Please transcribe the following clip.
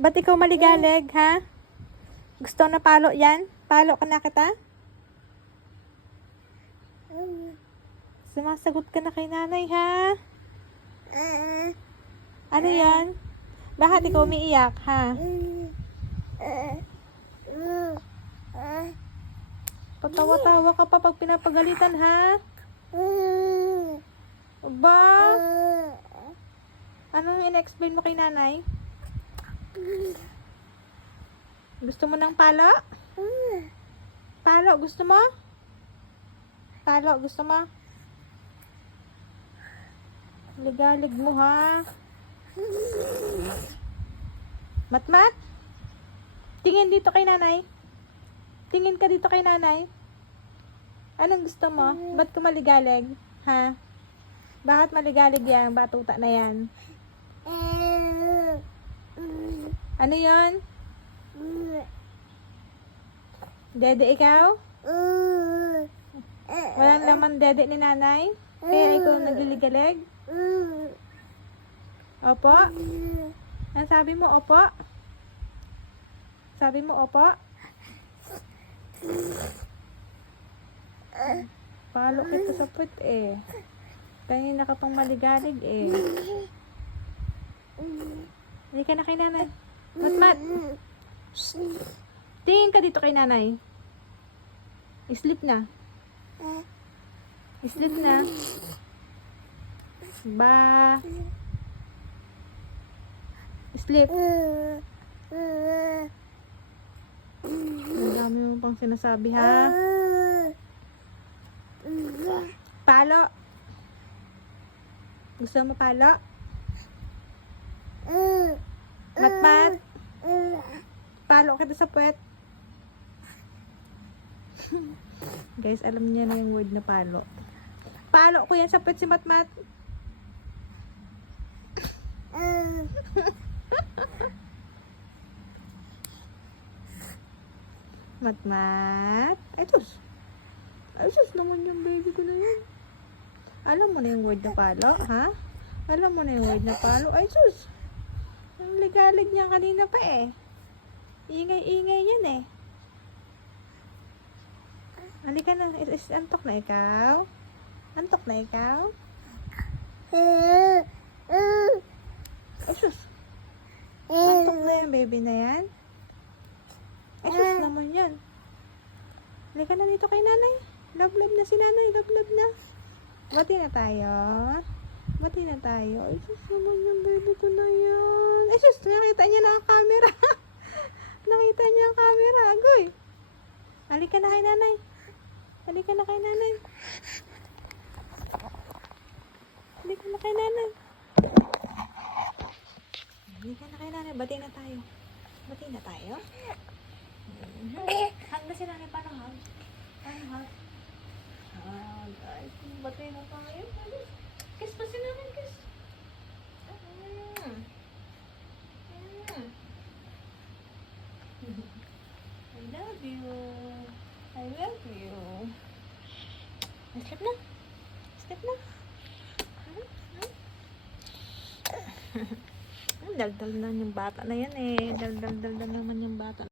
Ba't ikaw maligalig, ha? Gusto na palo yan? Palo ka na kita? Sumasagot ka na kay nanay, ha? Ano yan? Bakit ikaw umiiyak, ha? Patawa-tawa ka pa pag pinapagalitan, ha? Ba? Anong in-explain mo kay nanay? Gusto mo ng palo? Palo, gusto mo? Palo, gusto mo? Ligalig mo, ha? Matmat? Tingin dito kay nanay. Tingin ka dito kay nanay. Anong gusto mo? Ba't ka maligalig? Ha? Bakit maligalig yan? Batuta na yan. Ano yon? Dede ikaw? Walang laman dede ni nanay? Kaya ikaw nagliligalig? Opo? Ano sabi mo, opo? Sabi mo, opo? Palo kita sa put eh. Kanina ka pang maligalig eh. Hindi ka na kay nanay. Matmat! Tingin ka dito kay nanay. Sleep na. Sleep na. Ba. Sleep. Ang dami mo pang sinasabi, ha? Palo. Gusto mo palo? Matmat? Palo kita sa puwet. Guys, alam niya na yung word na palo. Palo ko yan sa puwet si Matmat. Matmat? Ay, sus. Ay, sus naman yung baby ko na yun. Alam mo na yung word na palo, ha? Alam mo na yung word na palo. Ay, sus. Ang ligalig niya kanina pa eh. Ingay-ingay yan eh. Halika na. Antok na ikaw? Antok na ikaw? Ay, sus. Antok na yan, baby na yan. Ay, sus naman yan. Halika na dito kay nanay. Love-love na si nanay. Love-love na. Bati na tayo. Bati na tayo. Ay, sus naman yung baby ko na yan. Ay, sus. Nakita niya na ang camera. Nakita niya ang camera. Agoy. Halika na kay nanay. Halika na kay nanay. Halika na kay nanay. Halika na kay nanay. Bati na tayo. Bati na tayo. Hug na si nanay. Paano hug? Paano hug? Hug. Ay, bati na tayo. Kiss pa si nanay. Kiss. I love you. I love you. Sleep na. Sleep na. Daldal na yung bata na yan eh. Daldal naman yung bata.